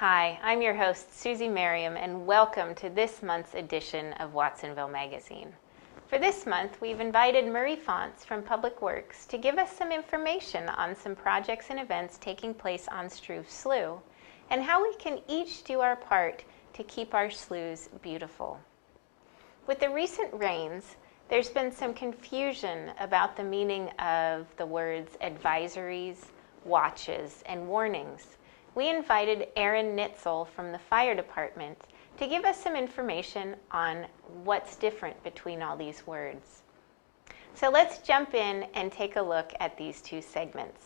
Hi, I'm your host, Susie Merriam, and welcome to this month's edition of Watsonville Magazine. For this month, we've invited Murray Fonts from Public Works to give us some information on some projects and events taking place on Struve Slough, and how we can each do our part to keep our sloughs beautiful. With the recent rains, there's been some confusion about the meaning of the words advisories, watches, and warnings. We invited Aaron Nitzel from the fire department to give us some information on what's different between all these words. So let's jump in and take a look at these two segments.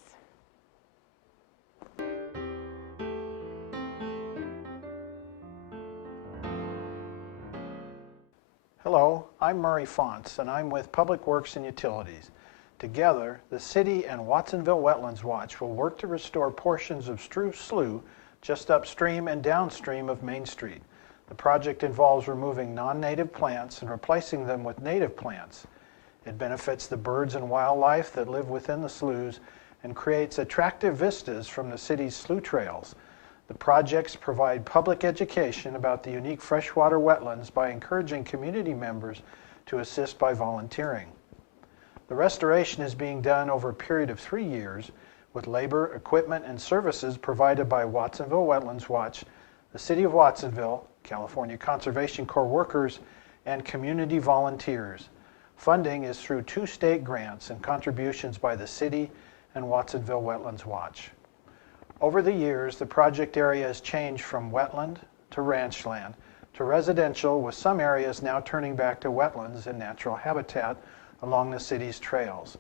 Hello, I'm Murray Fonts, and I'm with Public Works and Utilities. Together, the City and Watsonville Wetlands Watch will work to restore portions of Struve Slough just upstream and downstream of Main Street. The project involves removing non-native plants and replacing them with native plants. It benefits the birds and wildlife that live within the sloughs and creates attractive vistas from the city's slough trails. The projects provide public education about the unique freshwater wetlands by encouraging community members to assist by volunteering. The restoration is being done over a period of 3 years with labor, equipment, and services provided by Watsonville Wetlands Watch, the City of Watsonville, California Conservation Corps workers, and community volunteers. Funding is through 2 state grants and contributions by the City and Watsonville Wetlands Watch. Over the years, the project area has changed from wetland to ranchland to residential, with some areas now turning back to wetlands and natural habitat along the city's trails.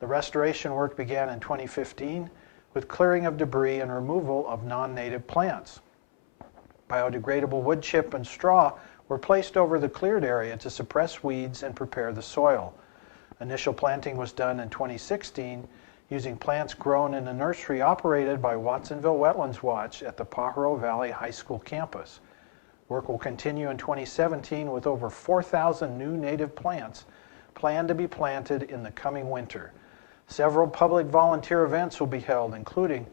The restoration work began in 2015 with clearing of debris and removal of non-native plants. Biodegradable wood chip and straw were placed over the cleared area to suppress weeds and prepare the soil. Initial planting was done in 2016 using plants grown in a nursery operated by Watsonville Wetlands Watch at the Pajaro Valley High School campus. Work will continue in 2017 with over 4,000 new native plants planned to be planted in the coming winter. Several public volunteer events will be held, including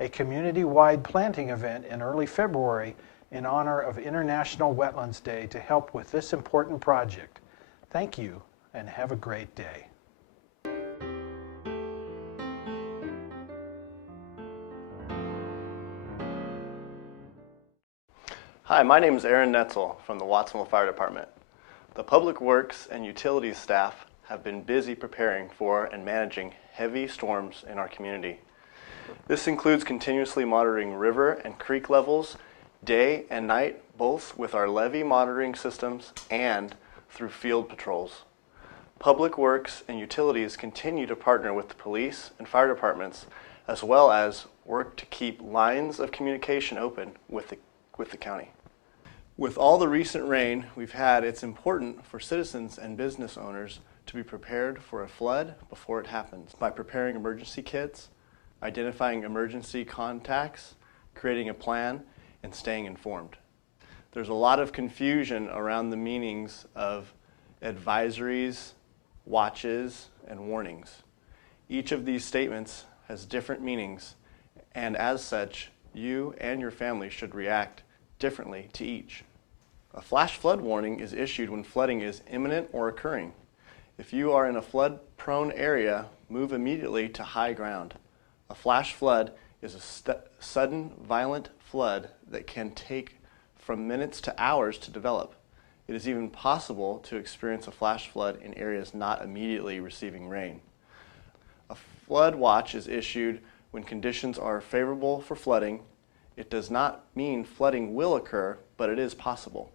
a community-wide planting event in early February in honor of International Wetlands Day to help with this important project. Thank you, and have a great day. Hi, my name is Aaron Netzel from the Watsonville Fire Department. The Public Works and Utilities staff have been busy preparing for and managing heavy storms in our community. This includes continuously monitoring river and creek levels day and night, both with our levee monitoring systems and through field patrols. Public Works and Utilities continue to partner with the police and fire departments, as well as work to keep lines of communication open with the county. With all the recent rain we've had, it's important for citizens and business owners to be prepared for a flood before it happens by preparing emergency kits, identifying emergency contacts, creating a plan, and staying informed. There's a lot of confusion around the meanings of advisories, watches, and warnings. Each of these statements has different meanings, and as such, you and your family should react differently to each. A flash flood warning is issued when flooding is imminent or occurring. If you are in a flood-prone area, move immediately to high ground. A flash flood is a sudden, violent flood that can take from minutes to hours to develop. It is even possible to experience a flash flood in areas not immediately receiving rain. A flood watch is issued when conditions are favorable for flooding. It does not mean flooding will occur, but it is possible.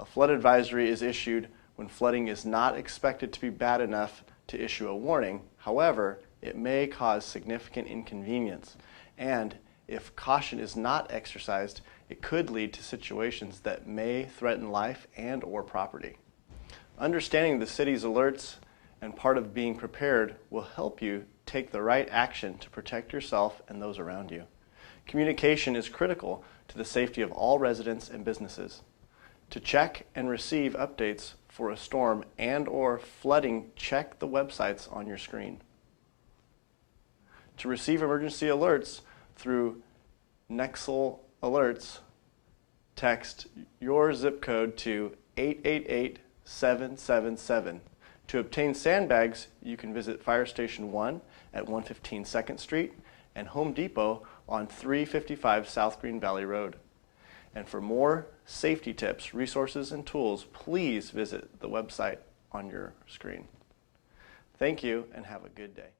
A flood advisory is issued when flooding is not expected to be bad enough to issue a warning. However, it may cause significant inconvenience, and if caution is not exercised, it could lead to situations that may threaten life and/or property. Understanding the city's alerts and part of being prepared will help you take the right action to protect yourself and those around you. Communication is critical to the safety of all residents and businesses. To check and receive updates for a storm and/or flooding, check the websites on your screen. To receive emergency alerts through Nexel alerts, text your zip code to 888-777. To obtain sandbags, you can visit Fire Station 1 at 115 2nd Street and Home Depot on 355 South Green Valley Road. And for more safety tips, resources, and tools, please visit the website on your screen. Thank you and have a good day.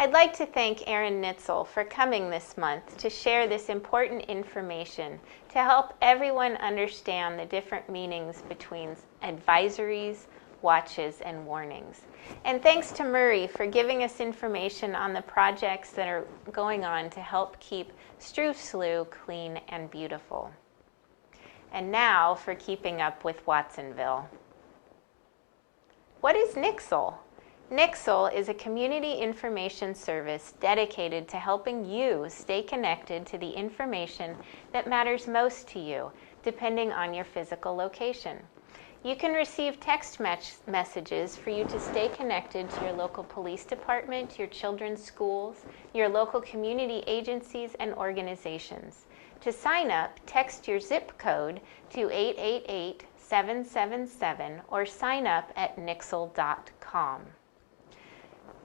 I'd like to thank Aaron Nitzel for coming this month to share this important information to help everyone understand the different meanings between advisories, watches, and warnings. And thanks to Murray for giving us information on the projects that are going on to help keep Struve Slough clean and beautiful. And now for keeping up with Watsonville. What is Nixle? Nixle is a community information service dedicated to helping you stay connected to the information that matters most to you, depending on your physical location. You can receive text messages for you to stay connected to your local police department, your children's schools, your local community agencies and organizations. To sign up, text your zip code to 888-777 or sign up at nixle.com.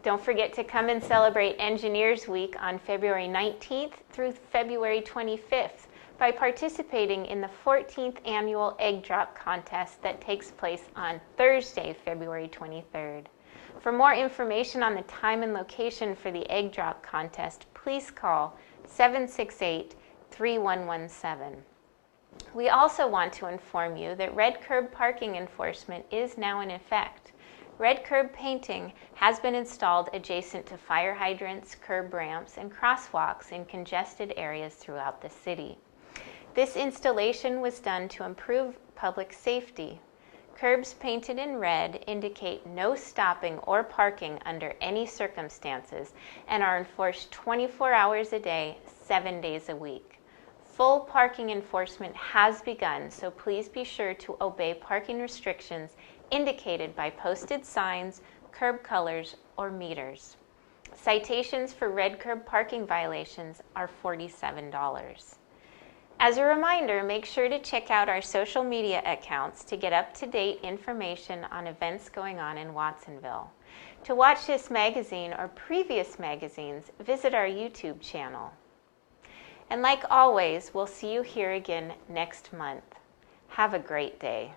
Don't forget to come and celebrate Engineers Week on February 19th through February 25th by participating in the 14th annual Egg Drop Contest that takes place on Thursday, February 23rd. For more information on the time and location for the Egg Drop Contest, please call 768-3117. We also want to inform you that red curb parking enforcement is now in effect. Red curb painting has been installed adjacent to fire hydrants, curb ramps, and crosswalks in congested areas throughout the city. This installation was done to improve public safety. Curbs painted in red indicate no stopping or parking under any circumstances and are enforced 24 hours a day, 7 days a week. Full parking enforcement has begun, so please be sure to obey parking restrictions indicated by posted signs, curb colors, or meters. Citations for red curb parking violations are $47. As a reminder, make sure to check out our social media accounts to get up-to-date information on events going on in Watsonville. To watch this magazine or previous magazines, visit our YouTube channel. And like always, we'll see you here again next month. Have a great day.